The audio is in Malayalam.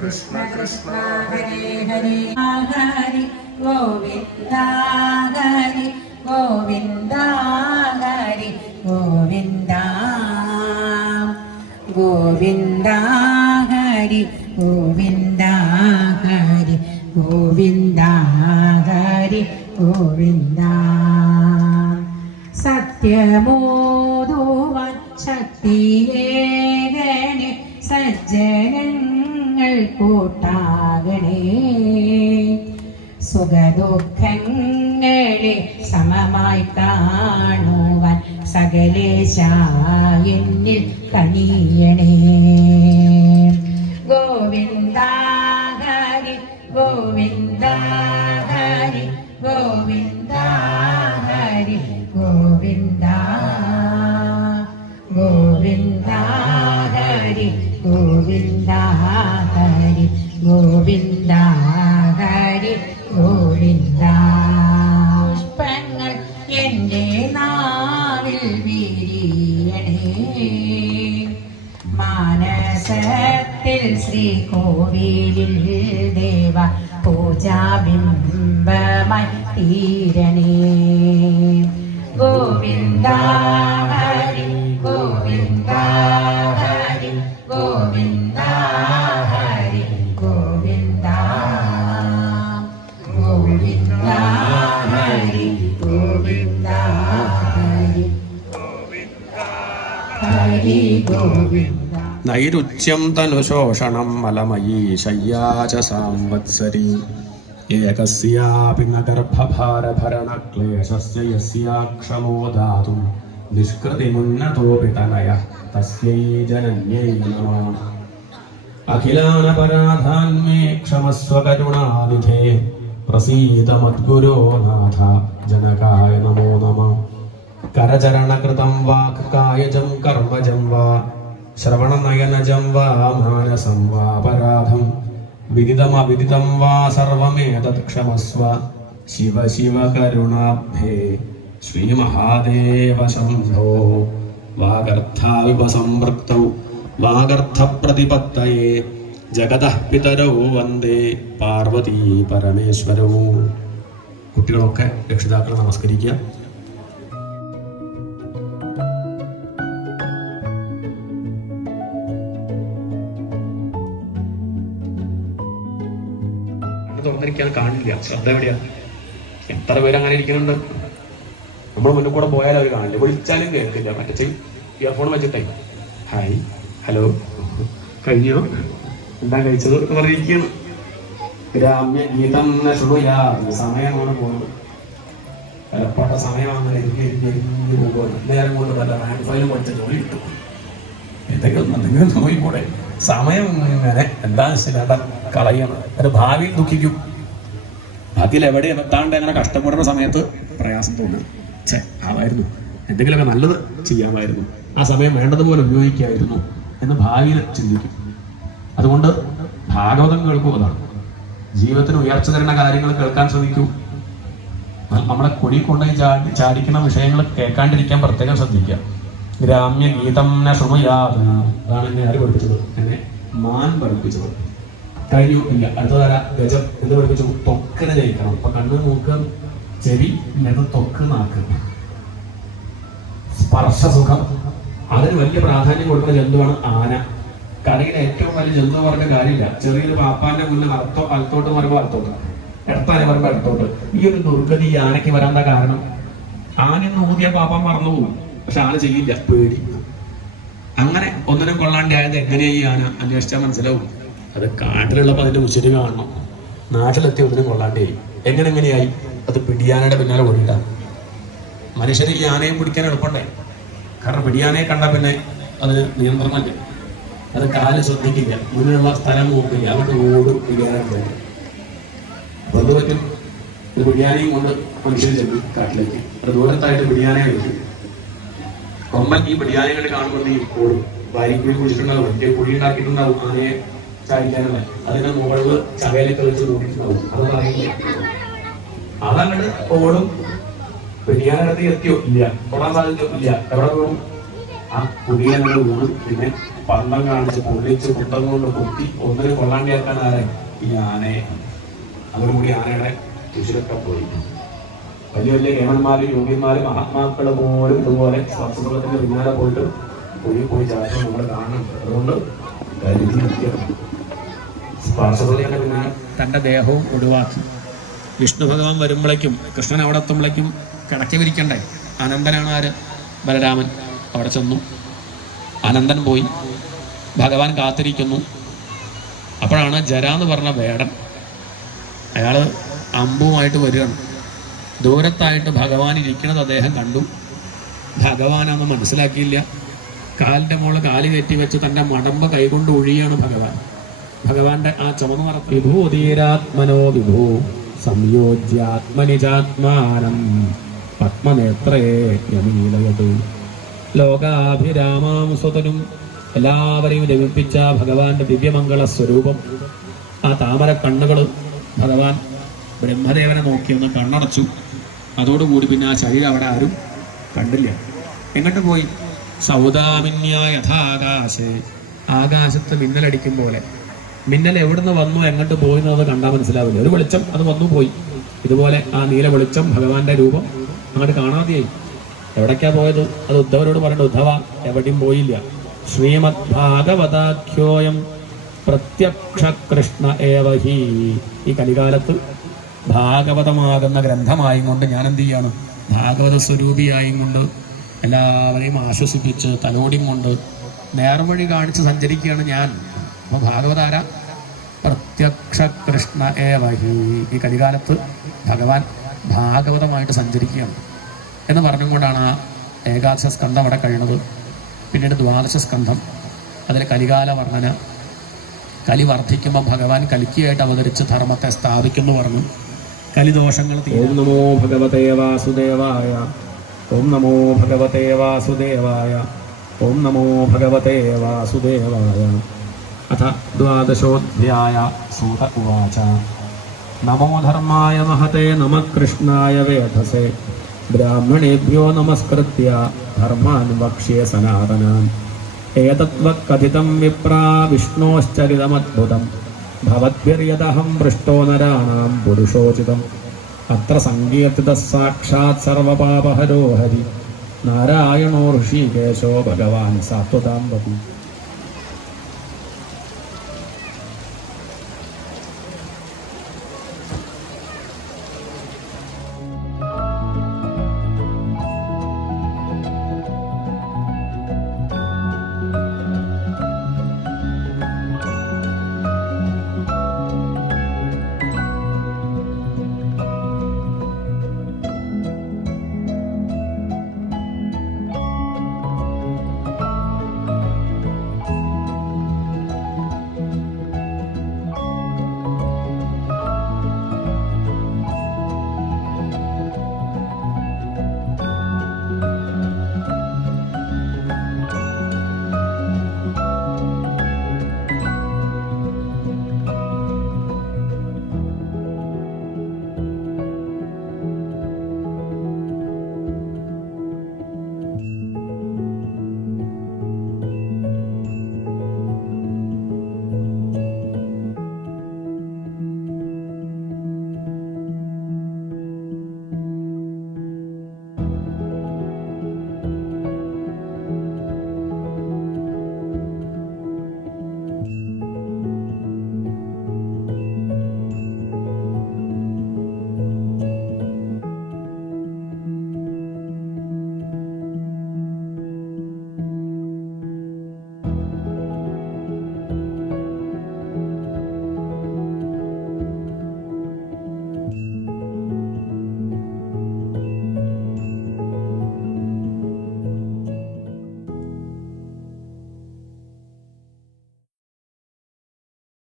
കൃഷ്ണ കൃഷ്ണ ഹരേ ഹരേ ഹരി ഗോവിന്ദ. ഹരി ഗോവിന്ദ ഹരി ഗോവിന്ദ. ഗോവിന്ദ ഹരി ഗോവിന്ദ ഹരി ഗോവിന്ദ ഹരി ഗോവിന്ദ സത്യമോതുവാൻ ശക്തിയേകണേ കൂട്ടാകണേ. സുഖദുഃഖങ്ങളെ സമമായി കാണുവാൻ സകലേശായെന്നിൽ കനിയണേ. ഗോവിന്ദ ഹരി ഗോവിന്ദ ഹരി ഗോവിന്ദ ഹരി ഗോവിന്ദ ഗോവിന്ദ. ഗോവിന്ദ ഹരി ഗോവിന്ദ. ഹരി ഗോവിന്ദ പുഷ്പങ്ങൾ നാവിൽ വിരിയണേ. മാനസത്തിൽ ശ്രീകോവിലിൽ ദേവ പൂജാബിംബമായി തീരണേ. ഗോവിന്ദ ഹരി നൈരുച്യം തനുശോഷണം മലമയീ ശയ്യാച സാംവത്സരി ഏകസ്യാപി ന ഗർഭഭാരഭരണക്ലേശസ്യ യസ്യാക്ഷമോ ദാതും നിഷ്കൃതിമുന്നതോപി തനയ തസ്യൈ ജനന്യൈ നമഃ. അഖിലാനപരാധാന്മേ ക്ഷമസ്വ കരുണാനിധേ പ്രസീത മദ്ഗുരോ നാഥ ജനകായ നമോ നമ. കരചരണകൃതം വാക് കായജം കർമ്മജം വാ ശ്രവണനയനജം വാ മാനസം വാ പരാധം വിദിതമവിദിതം വാ സർവമേതത് ക്ഷമസ്വ ശിവ ശിവ കരുണാബ്ധേ ശ്രീമഹാദേവ ശംഭോ വാഗർത്ഥാവിപസംവൃക്തൗ വാഗർത്ഥപ്രതിപത്തയേ ജഗതഃ പിതരോ വന്ദേ പാർവതീ പരമേശ്വരവും കുട്ടികളൊക്കെ രക്ഷിതാക്കളെ നമസ്കരിക്കുക. കാണില്ല ശ്രദ്ധ എവിടെയാ എത്ര പേര് അങ്ങനെ ഇരിക്കുന്നുണ്ട് നമ്മൾ മുന്നിൽ കൂടെ പോയാലും അവർ കാണില്ല. വിളിച്ചാലും കേൾക്കില്ല. മറ്റേ ഇയർഫോൺ വെച്ചിട്ടേ ഹായ്. ഹലോ. കഴിഞ്ഞോ? എന്താ കഴിച്ചത്? പറഞ്ഞിരിക്കുന്നു ഗ്രാമ്യ ഗീതം സമയമാണ് പോകുന്നത്. വിലപ്പെട്ട സമയമാണ് നേരം കൊണ്ട് പല ഹാൻഡ് ഫയലും പഠിച്ച ജോലി കിട്ടും എന്തെങ്കിലും എന്തെങ്കിലും നോക്കിക്കൂടെ? സമയം ഇങ്ങനെ എന്താ ശരി കളയണം. അത് ഭാവിയിൽ ദുഃഖിക്കും. എവിടെ എത്താണ്ട് അങ്ങനെ കഷ്ടപ്പെടുന്ന സമയത്ത് പ്രയാസം തോന്നും ഛേ ആവായിരുന്നു. എന്തെങ്കിലുമൊക്കെ നല്ലത് ചെയ്യാമായിരുന്നു. ആ സമയം വേണ്ടതുപോലെ ഉപയോഗിക്കായിരുന്നു എന്ന് ഭാവിയിൽ ചിന്തിക്കും. അതുകൊണ്ട് ഭാഗവതം കേൾക്കും അതാണ്. ജീവിതത്തിന് ഉയർച്ച തരുന്ന കാര്യങ്ങൾ കേൾക്കാൻ ശ്രമിക്കൂ. നമ്മളെ കൊടി കൊണ്ടുപോയി ചാടി ചാടിക്കുന്ന വിഷയങ്ങൾ കേൾക്കാണ്ടിരിക്കാൻ പ്രത്യേകം ശ്രദ്ധിക്കുക. ഗ്രാമ്യ ഗീതം ശൃണുയാത് അതാണ് എന്നെ ആര് പഠിപ്പിച്ചത്? എന്നെ മാൻ പഠിപ്പിച്ചത്. കഴിഞ്ഞു ഇല്ല അടുത്ത തര ഗജം എന്ന് പഠിപ്പിച്ചു. തൊക്കിനെ ജയിക്കണം. അപ്പൊ കണ്ണ് മൂക്ക് ചെവി എന്നിട്ട് തൊക്ക് നാക്ക്. സ്പർശസുഖം അതിന് വലിയ പ്രാധാന്യം കൊടുക്കുന്ന ജന്തുവാണ് ആന. കടയിൽ ഏറ്റവും വലിയ ജന്തു പറഞ്ഞ കാര്യമില്ല. ചെറിയൊരു പാപ്പാന്റെ മുന്നിൽ അർത്ഥോ അലത്തോട്ട് പറയുമ്പോൾ അലത്തോട്ട് ഇടത്താനെ പറയുമ്പോൾ ഇടത്തോട്ട്. ഈ ഒരു ദുർഗതി ഈ ആനയ്ക്ക് വരാൻ കാരണം ആനയൊന്ന് ഊതിയ പാപ്പാൻ മറന്നു പോകും. പക്ഷെ ആന ചെയ്യില്ല. പേടി. അങ്ങനെ ഒന്നിനും കൊള്ളാണ്ടായത് എങ്ങനെയാ ഈ ആന? അന്വേഷിച്ചാൽ മനസ്സിലാവും. അത് കാട്ടിലുള്ളപ്പോൾ അതിന്റെ ഉച്ചരി കാണണം. നാട്ടിലെത്തി ഒന്നിനും കൊള്ളാണ്ടേ. എങ്ങനെ എങ്ങനെയായി അത് പിടിയാനയുടെ പിന്നാലെ ഓടിയിട്ട. മനുഷ്യന് ഈ ആനയെ പിടിക്കാൻ എളുപ്പണ്ടേ? കാരണം പിടിയാനയെ കണ്ട പിന്നെ അതിന് നിയന്ത്രണമല്ലേ. അത് കാൽ ശ്രദ്ധിക്കില്ല. മുന്നിലുള്ള സ്ഥലം നോക്കില്ല. അവരുടെ ഓടും പിടിയാനായിട്ട് പറ്റും? ഒരു പിടിയാനയും കൊണ്ട് മനുഷ്യർ ചെല്ലും കാട്ടിലേക്ക് അത് ദൂരത്തായിട്ട് പിടിയാനയെ കഴിക്കും കൊമ്പൻ ഈ ബിരിയാണികൾ കാണുമ്പോൾ ഈ ഓടും. കുഴി കുഴിച്ചിട്ടുണ്ടാവും. വലിയ കുഴി ഉണ്ടാക്കിയിട്ടുണ്ടാവും. ആനയെ ചാടിക്കാനുള്ള അതിന്റെ മുകളിൽ ചവയിലൊക്കെ വെച്ച് കൂട്ടിയിട്ടുണ്ടാവും. അത് പറയില്ല. അതങ്ങട് ഓടും. ബിരിയാണിടത്ത് എത്തിയോ? ഇല്ല. കൊള്ളാൻ സാധിച്ചോ ഇല്ല. എവിടെ പോകും? ആ കുടിയനോട് ഓടും പിന്നെ പന്തം കാണിച്ച് പൊള്ളിച്ച് കുട്ടം കൊണ്ട് കുത്തി ഒന്നിനെ കൊള്ളാണ്ടിയാക്കാൻ ആരെ? ഈ ആനയെ അതോടുകൂടി ആനയുടെ ചുശിലൊക്കെ പോയി. വലിയ വലിയ കേമന്മാര് യോഗ്യന്മാര് മഹാത്മാക്കൾ പോലും ഇതുപോലെ സ്വാർത്ഥത്തിന്റെ പിന്നാലെ പോയിട്ട് കുഴി പോയി ചാട്ടം നമ്മൾ കാണുന്നുണ്ട് അതുകൊണ്ട് കരുതിയിരിക്കണം തന്റെ ദേഹവും ഒഴിവാക്കി. വിഷ്ണു ഭഗവാൻ വരുമ്പോഴേക്കും കൃഷ്ണൻ അവിടെ എത്തുമ്പോഴേക്കും കിടക്കി വിരിക്കണ്ടേ? അനന്തനാണ് ആര്? ബലരാമൻ. അവിടെ ചെന്നു. അനന്തൻ പോയി. ഭഗവാൻ കാത്തിരിക്കുന്നു. അപ്പോഴാണ് ജര എന്ന് പറഞ്ഞ വേടൻ. അയാൾ അമ്പുമായിട്ട് വരികയാണ്. ദൂരത്തായിട്ട് ഭഗവാൻ ഇരിക്കുന്നത് അദ്ദേഹം കണ്ടു. ഭഗവാനൊന്നും മനസ്സിലാക്കിയില്ല. കാലിന്റെ മുകളിൽ കാലി കയറ്റി വെച്ച് തന്റെ മടമ്പ് കൈകൊണ്ട് ഒഴിയാണ് ഭഗവാൻ. ഭഗവാന്റെ ആ ചുമന്ന് പറ വിഭൂതീരാത്മനോ വിഭൂ സംയോജ്യാത്മനിജാത്മാനം പത്മനേത്രേ യമീലയത്. ലോകാഭിരാമാം സ്വതനും എല്ലാവരെയും രമിപ്പിച്ച ഭഗവാന്റെ ദിവ്യമംഗള സ്വരൂപം. ആ താമര കണ്ണുകൾ ഭഗവാൻ ബ്രഹ്മദേവനെ നോക്കി ഒന്ന് കണ്ണടച്ചു. അതോടുകൂടി പിന്നെ ആ ശരീരം അവിടെ ആരും കണ്ടില്ല. എങ്ങോട്ട് പോയി? സൗദാമിന്യ യഥാകാശേ. ആകാശത്ത് മിന്നലടിക്കും പോലെ. മിന്നൽ എവിടുന്ന് വന്നു എങ്ങോട്ട് പോയി എന്നത് കണ്ടാൽ മനസ്സിലാവില്ല. ഒരു വെളിച്ചം അത് വന്നു പോയി. ഇതുപോലെ ആ നീല വെളിച്ചം ഭഗവാന്റെ രൂപം അങ്ങോട്ട് കാണാതെയായി. എവിടേക്കാ പോയത്? അത് ഉദ്ധവരോട് പറയണ്ട ഉദ്ധവ എവിടെയും പോയില്ല. ശ്രീമദ് ഭാഗവതാഖ്യോയം പ്രത്യക്ഷ കൃഷ്ണ ഏവഹി ഈ കലികാലത്ത് ഭാഗവതമാകുന്ന ഗ്രന്ഥമായും കൊണ്ട് ഞാൻ എന്ത് ചെയ്യാണ് ഭാഗവത സ്വരൂപിയായും കൊണ്ട് എല്ലാവരെയും ആശ്വസിപ്പിച്ച് തലോടിയും കൊണ്ട് നേർവഴി കാണിച്ച് സഞ്ചരിക്കുകയാണ് ഞാൻ. അപ്പോൾ ഭാഗവതാര പ്രത്യക്ഷ കൃഷ്ണ ഏവഹി ഈ കലികാലത്ത് ഭഗവാൻ ഭാഗവതമായിട്ട് സഞ്ചരിക്കുകയാണ്. എന്ന് പറഞ്ഞുകൊണ്ടാണ് ആ ഏകാദശ സ്കന്ധം അവിടെ കഴിയുന്നത്. പിന്നീട് ദ്വാദശ സ്കന്ധം അതിലെ കലികാല വർണന കലി വർദ്ധിക്കുമ്പോൾ ഭഗവാൻ കലിക്കിയായിട്ട് അവതരിച്ച് ധർമ്മത്തെ സ്ഥാപിക്കുന്നു പറഞ്ഞു. കലിദോഷങ്ങൾ ഓം നമോ ഭഗവതേ വാസുദേവായ ഓം നമോ ഭഗവതേ വാസുദേവായ ഓം നമോ ഭഗവതേ വാസുദേവായ. അഥ ദ്വാദശോധ്യായ സൂത ഉവാച നമോ ധർമായ മഹതേ നമ കൃഷ്ണായ വേധസേ ബ്രാഹ്മണേഭ്യോ നമസ്കൃത്യ ധർമാൻ വക്ഷ്യ സനാതനാൻ ഏതത്വക്കഥിതം വിപ്രാ വിഷ്ണോശ്ചരിതമദ്ഭുതം ഭവദ്ഭിര്യതഹം പൃഷ്ടോ നരാണാം പുരുഷോചിതം അത്ര സങ്കീർത്തിത സാക്ഷാത് സർവപാപഹരോ ഹരി നാരായണോ ഋഷികേശോ ഭഗവാൻ സാത്വതാം വതി